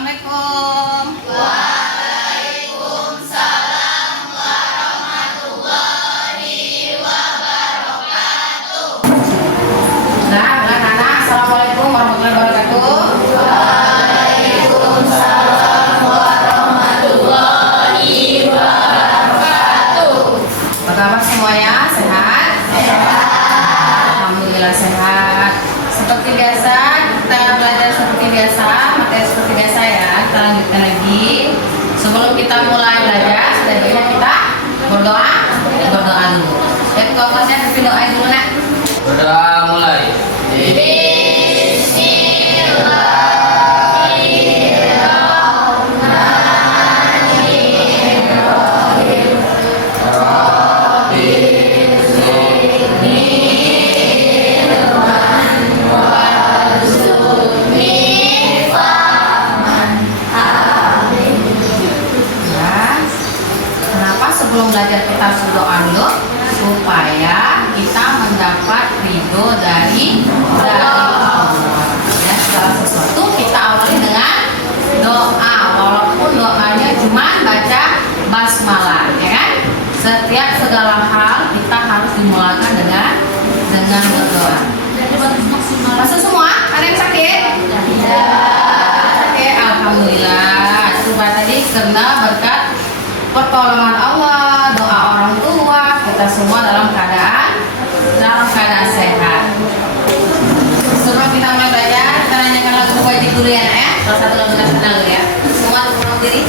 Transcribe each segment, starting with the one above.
Assalamualaikum. Waalaikumsalam warahmatullahi wabarakatuh. Nah, anak-anak, Assalamualaikum warahmatullahi wabarakatuh. Waalaikumsalam warahmatullahi wabarakatuh. Apa kabar semuanya? Sehat? Sehat. Alhamdulillah sehat. Seperti biasa, kita belajar seperti biasa, materi seperti biasa ya. Kita lanjutkan lagi. Sebelum kita mulai belajar, sebaiknya kita berdoa dulu. Ya, keluarganya kita doain dulu nak. Berdoa mulai. Sebelum belajar kita berdoa dulu supaya kita mendapat ridho dari Allah. Ya, segala sesuatu kita awali dengan doa, walaupun doanya cuma baca basmalah, ya kan? Setiap segala hal kita harus dimulakan dengan berdoa. Masuk semua? Ada yang sakit? Sakit, alhamdulillah. Coba tadi karena berkat pertolongan Allah, doa orang tua, kita semua dalam keadaan sehat. Sebelum kita mulai belajar, kita nyanyikan lagu wajib dulu ya, salah satu lagu nasional dulu ya. Semua tepuk diri.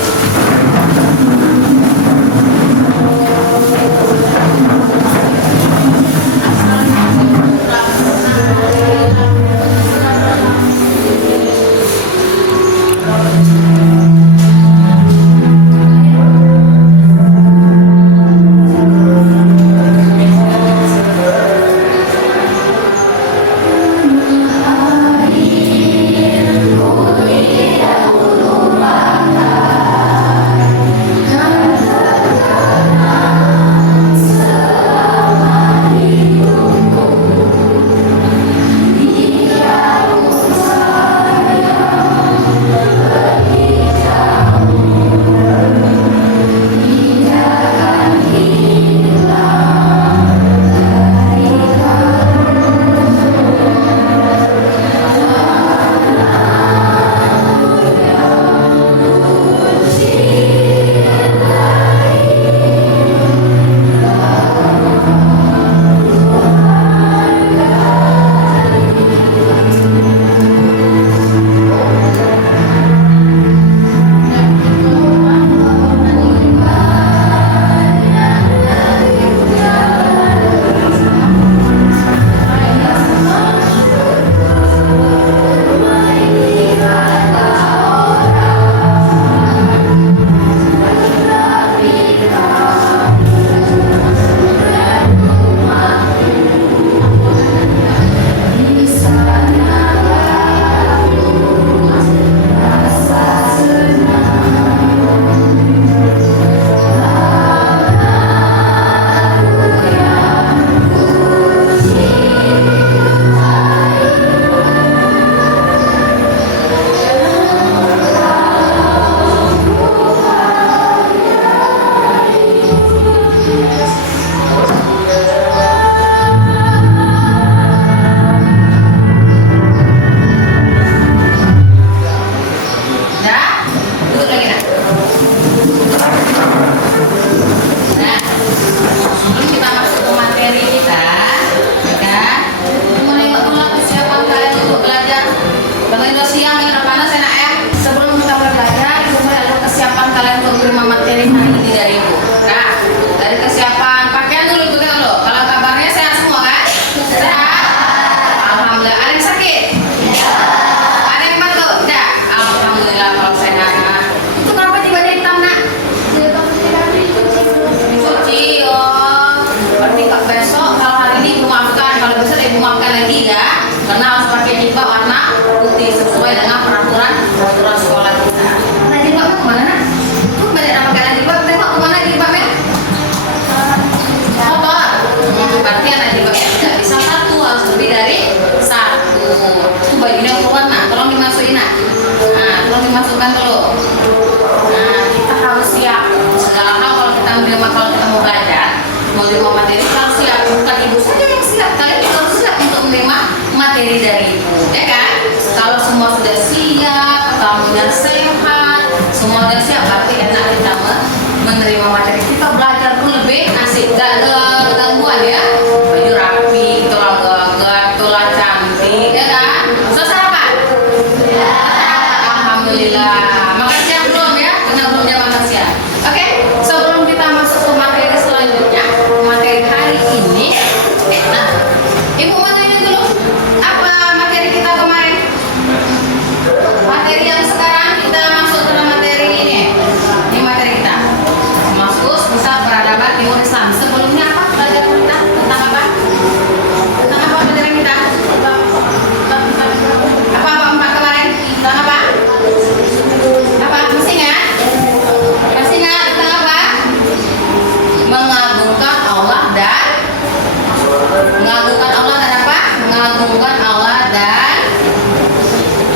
semuanya sehat, semuanya siap, berarti enak kita menerima materi. Kita belajar pun lebih asik, gak ada gangguan ya. Baju rapi, tulang gagah, tulang cantik, ya kan? Sudah sarapan? Ya. Alhamdulillah. Makan siang belum ya? Karena belum jam makan siang. Oke, sebelum kita masuk ke materi selanjutnya, materi hari ini, nah, Ibu mau tanya dulu, apa materi kita kemarin? Materi yang sekarang kita masuk ke materi ini. Ini materi kita. Masuk Pusat Peradaban Timur Islam. Sebelumnya apa belajar kita? Tentang apa? Tentang apa materi kita? Apa empat kemarin? Tentang apa? Apa? Masih ingat? Masih ingat tentang apa? Mengagungkan Allah dan mengagungkan Allah dan apa? Mengagungkan Allah dan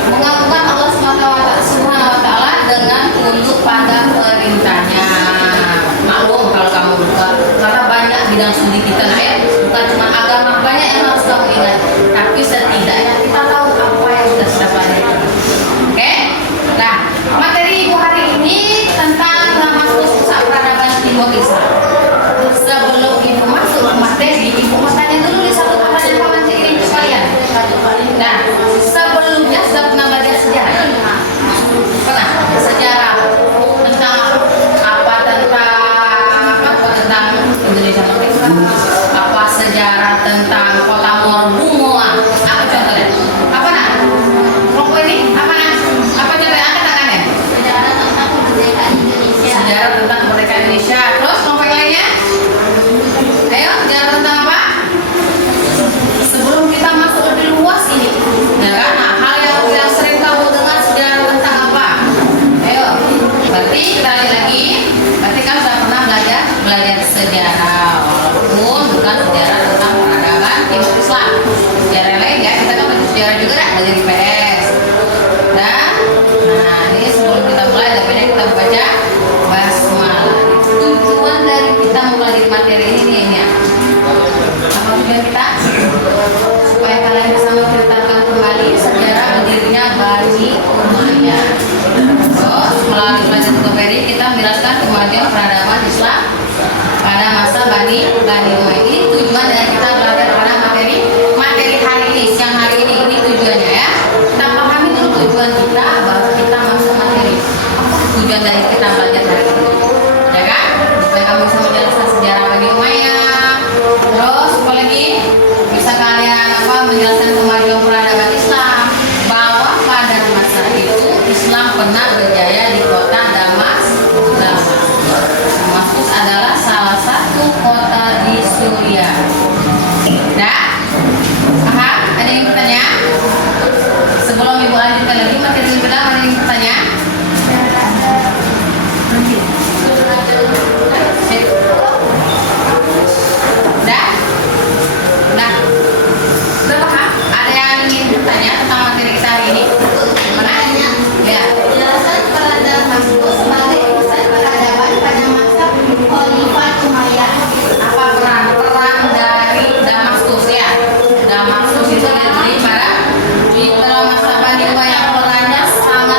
mengagungkan Allah Subhanahu wa Ta'ala dengan tunduk pada perintahnya. Maklum kalau kamu lupa, karena banyak bidang studi kita, nah ya, bukan cuma agama, banyak yang harus kamu ingat, tapi setidaknya kita tahu apa yang sudah kita pelajari. Oke? Nah, materi Ibu hari ini tentang Damaskus Pusat Peradaban Timur Islam. Sebelum Ibu masuk ke materi, Ibu mau tanya dulu di satu pertanyaan kawan ini sekalian. Nah, sebelumnya sudah pernah belajar sejarah? Pernah? Sejarah tentang apa? Tentang Indonesia Merdeka. Apa sejarah tentang Kota Morbungoa? Apa contohnya? Apa nak? Kelompok ini? Apa nak? Apa contohnya? Angkat tangannya. Sejarah tentang kemerdekaan Indonesia. Sejarah tentang kemerdekaan Indonesia. Terus kelompok yang lainnya? Ayo, sejarah tentang apa? Sebelum kita masuk lebih luas ini, ya kan? Nah, hal yang sering kamu dengar sejarah tentang apa? Ayo, berarti kita lihat lagi. Berarti kan sudah pernah belajar sejarah, walaupun bukan sejarah tentang peradaban Timur Islam. Sejarah yang lain ya, kita kan belajar sejarah juga dah, belajar IPS. Dan, nah ini sebelum kita mulai, tapi kita baca basmalah. Tujuan dari kita mempelajari materi ini ya. Apa tujuan kita? Supaya kalian bisa menceritakan kembali sejarah berdirinya Bani Umayyah. Terus melalui pelajaran materi kita menjelaskan kemajuan peradaban Islam pada masa Bani Umayyah. Ini tujuan dari kita belajar pada materi hari ini, siang hari ini tujuannya ya. Kita pahami dulu tujuan kita, baru kita masuk materi. Apa tujuan dari kita belajar hari ini? Ya kan? Supaya kamu bisa menjelaskan sejarah Bani Umayyah. Terus apalagi bisa kalian menjelaskan kemajuan peradaban Islam, bahwa pada masa itu Islam pernah berjaya di kota Damaskus adalah salah satu kota di Suriah. Dah? Paham? Ada yang bertanya? Sebelum Ibu lanjutkan lagi materi yang kedua, ada yang bertanya? Dah? Dah? Sudah paham? Ada yang ingin bertanya tentang materi kita hari ini? Mana? Ya. Penjelasan pada Damaskus sebagai pusat peradaban pada masa Khalifah Umayyah. Apa peran dari Damaskus ya? Damaskus itu dari pada masa Bani Umayyah, perannya sangat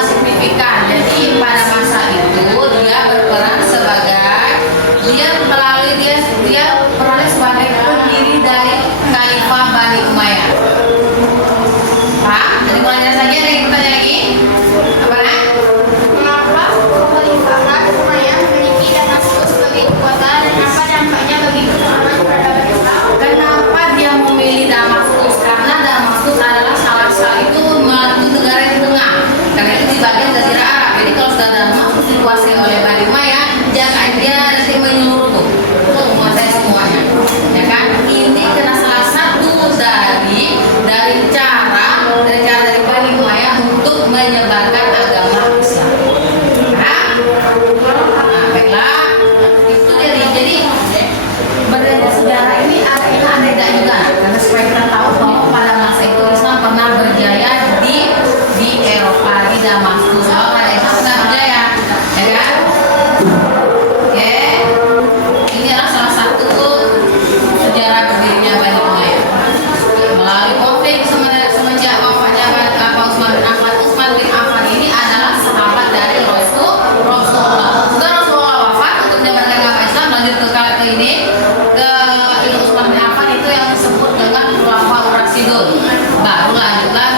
kapan itu yang disebut dengan Khulafaur Rasyidun. Baru lanjutlah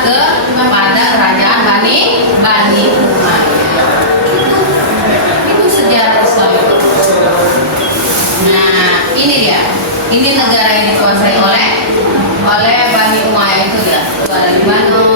kepada kerajaan Bani Umayyah. Itu sejarah Islam itu. Nah, ini dia. Ini negara yang dikuasai oleh Bani Umayyah itu dia. Itu ada di Bandung,